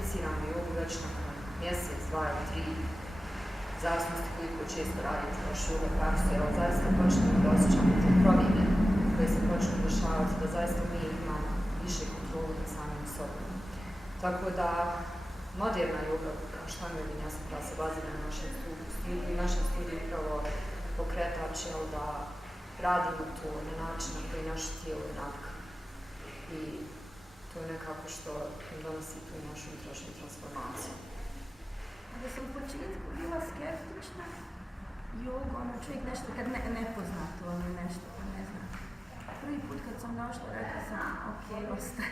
prakticiramo jogu već nakon mjesec, 2 ili 3, zavisnosti koliko često radite vaš yoga praksu, jer zaista počnemo da osjećamo te promjene koje se počnu dešavati, da zaista mi imamo više kontrolu nad samim sobom. Tako da moderna yoga, kao Ashtanga Vinyasa, koja se bazira na našem studiju upravo pokretač, da radimo to na način na koji naše tijelo navika. I to je nekako što donosi tu našu unutrašnju transformaciju. Da sam u početku bila skeptična, joga, čovjek nešto kad ne pozna to, nešto pa ne zna. Prvi put kad sam došla, rekla sam, ok, ostaje.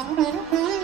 Mm-hmm.